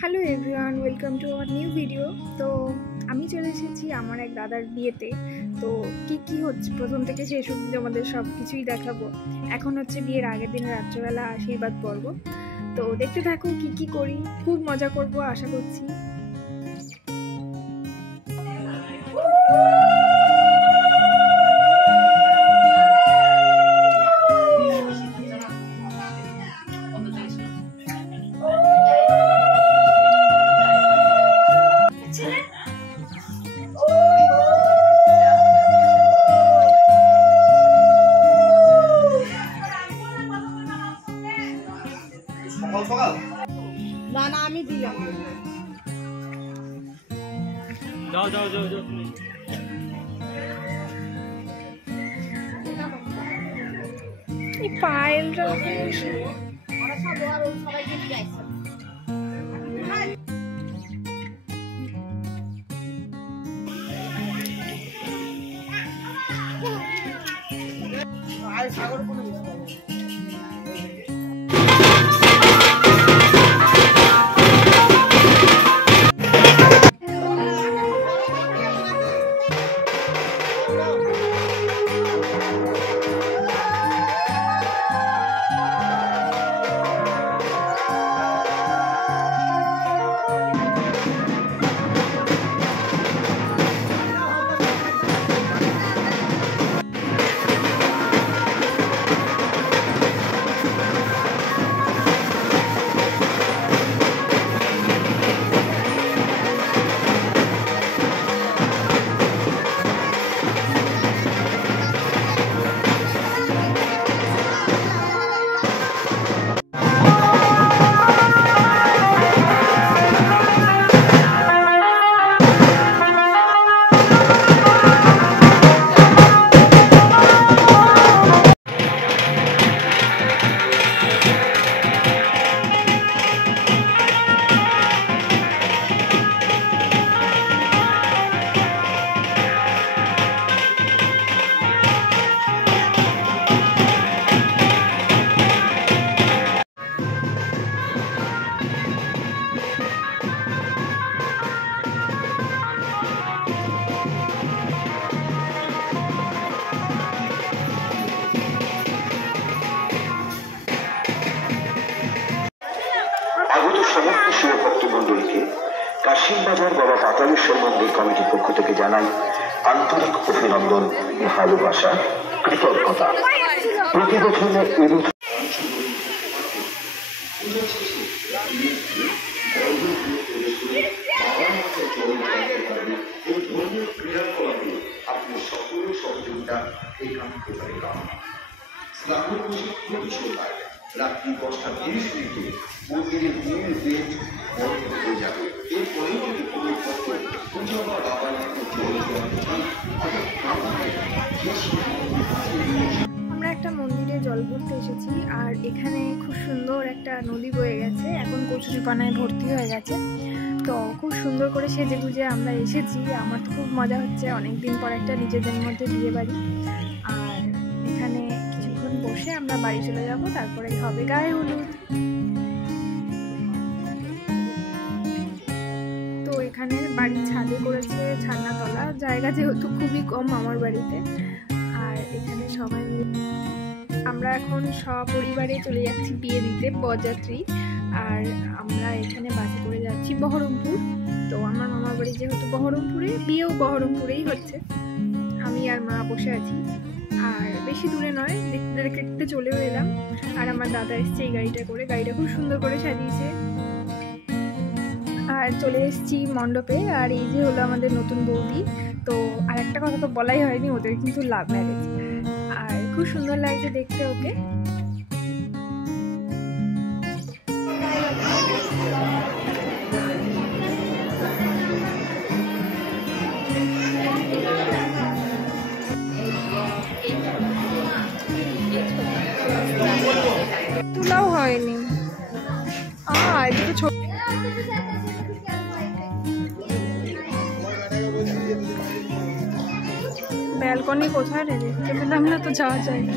Hello everyone, welcome to our new video. তো আমি চলে এসেছি আমার এক দাদার বিয়েতে। তো কি হচ্ছে প্রথম থেকে শেষ অবধি আমাদের সব কিছুই দেখাবো। এখন হচ্ছে বিয়ের আগের দিন রাত্রেবেলা আশীর্বাদ পর্ব। তো দেখতে থাকো কি করি, খুব মজা করব আশা করছি। না না আমি দিলাম যাও যাও যাও যাও এই পায়েলটা ওরা সব আর সবাইকে দিয়ে আসছে আর সাগর কোনো আগত সমস্ত শিবভক্ত মন্ডলীকে কাশিমবাজার বাবা পাতালেশ্বর মন্দির কমিটির পক্ষ থেকে জানাই আন্তরিক অভিনন্দন, ভালোবাসা, কৃতজ্ঞতা। প্রতি বছরের আপনি সকলের সহযোগিতা একান্ত করে রাত্রি 10:30 মন্দিরের মূল গেট বন্ধ হয়ে যাবে। এরপরে যদি কোনো পুজো বা বাবার আমরা একটা মন্দিরে জল ভরতে এসেছি, আর এখানে খুব সুন্দর একটা নদী বয়ে গেছে, এখন কচুরিপানায় ভর্তি হয়ে গেছে। তো খুব সুন্দর করে সেজে গুজে আমরা এসেছি। আমার তো খুব মজা হচ্ছে, অনেকদিন পর একটা নিজেদের মধ্যে বিয়ে বাড়ি। আর এখানে কিছুক্ষণ বসে আমরা বাড়ি চলে যাব, তারপরে হবে গায়ে হলুদ। তো এখানে বাড়ির ছাদে করেছে ছাদনাতলা, জায়গা যেহেতু খুবই কম আমার বাড়িতে। আর এখানে সবাই মিলে আমরা এখন সপরিবারে চলে যাচ্ছি বিয়ে দিতে, বরযাত্রী। আর আমরা এখানে বাসে করে যাচ্ছি বহরমপুর। তো আমার মামার বাড়ি যেহেতু বহরমপুরে, বিয়েও বহরমপুরেই হচ্ছে। আমি আর মা বসে আছি, আর বেশি দূরে নয়, দেখতে দেখতে চলেও এলাম। আর আমার দাদা এসছে এই গাড়িটা করে, গাড়িটা খুব সুন্দর করে সাজিয়েছে। আর চলে এসেছি মণ্ডপে। আর এই যে হলো আমাদের নতুন বৌদি। তো আর একটা কথা তো বলাই হয়নি, ওদের কিন্তু লাভ ম্যারেজ। আর খুব সুন্দর লাগছে দেখতে ওকে। তুলাও হয়নি, এদিকে ছোট ব্যালকনি কোথায় রে, দেখতে পেলাম না তো, যাওয়া যায় না।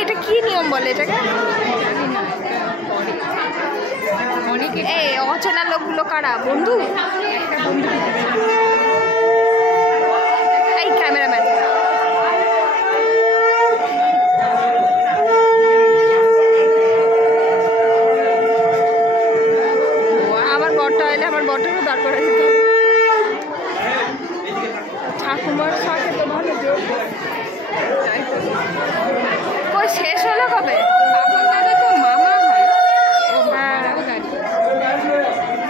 এটা কি নিয়ম বলে এটাকে? এই অচেনা লোকগুলো কারা? বন্ধু? এই ক্যামেরাম্যান আমার বরটা এলে আমার বরটারও দাঁড় করা যেত। ঠাকুমার সাথে তো ভালো যোগ। ওই শেষ হলো কবে?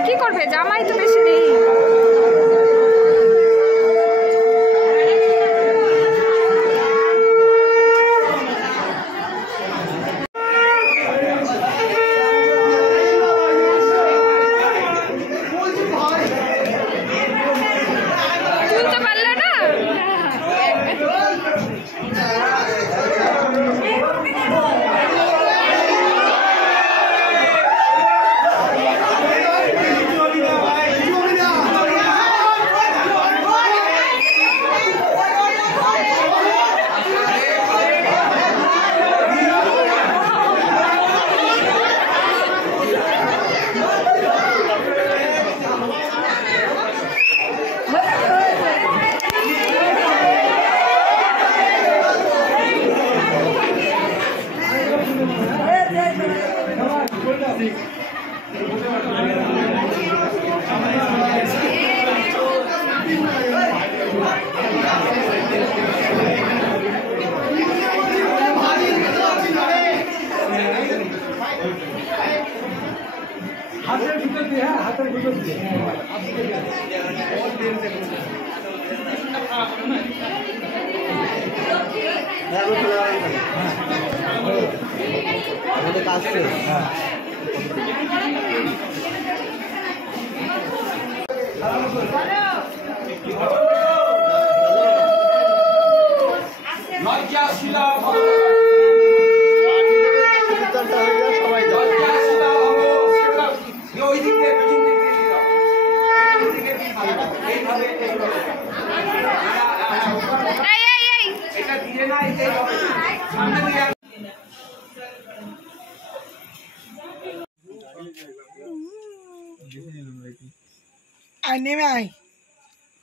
কি করবে, জামাই তো বেশি নেই। তুলতে পারলে না?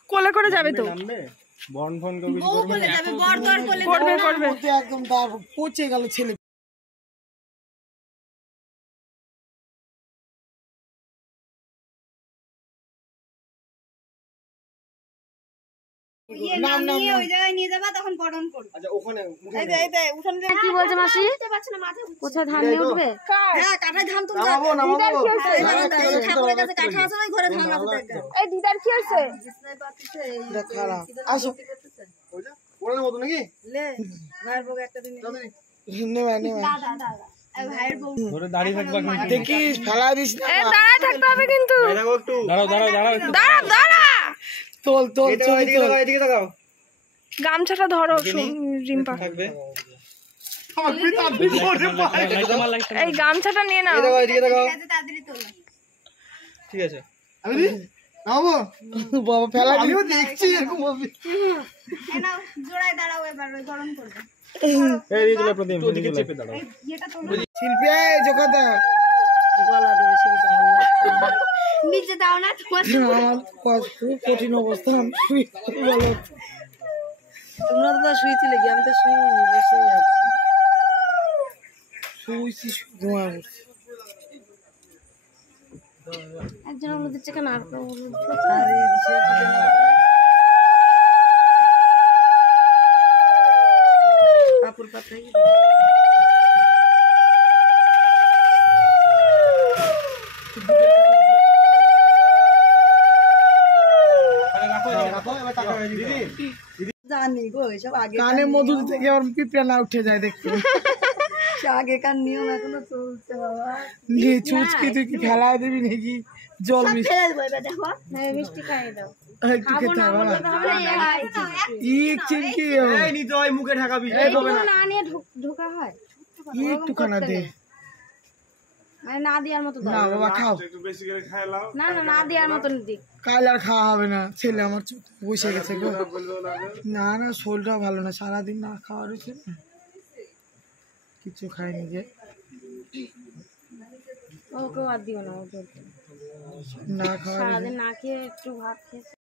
কোলে করে যাবে তো, করবে করবে একদম পচে গেল ছেলে। কি বলছে মাসি? কোথায় ধান নিয়ে উঠবে? এই দিদার কি হয়েছে? দেখিস ফেলা দিস না, দাঁড়ায় থাকতে হবে কিন্তু। দাঁড়া দাঁড়া, তোল তোল গামছাটা ধরো রিম্পা, এই গামছাটা নিয়ে নাও। ঠিক আছে বাবা ফেলা দিও, দেখছি এরকম হবে। শিল্পী জোগাতে নিচে দাও না, খুব কঠিন অবস্থা। তোমরা তো শুয়েছিলে কি? আমি তো শুইনি, বসে আছি। শুয়েছি ঘুমা করছি। একজন হলুদ দিচ্ছে কেন? আর কাপড় পাতাই জানি গো, এসব আগে কানে মধু থেকে আবার পিঁপড়া না উঠে যায় দেখতে। আগেকার নিয়ম এখনো চলছে বাবা। চুচকি তুই কি ফেলায় দিবি নাকি? জল মিষ্টি মিষ্টি খাইয়ে দাও। একটু খেতে হবে চিনকি মুখে ঢাকাবি না নিয়ে ঢোকা হয় একটু খানা দে। মানে না দেওয়ার মতো দাও। না বাবা খাও, না না না দেওয়ার মতন দিক। কাল আর খাওয়া হবে না, ছেলে আমার বসে গেছে গো। না না শরীরটা ভালো না, সারাদিন না খাওয়া রয়েছে, কিছু খাইনি যে। ওকেও আর দিও না, ওকে না খাওয়া সারাদিন না খেয়ে একটু ভাত খেয়েছে।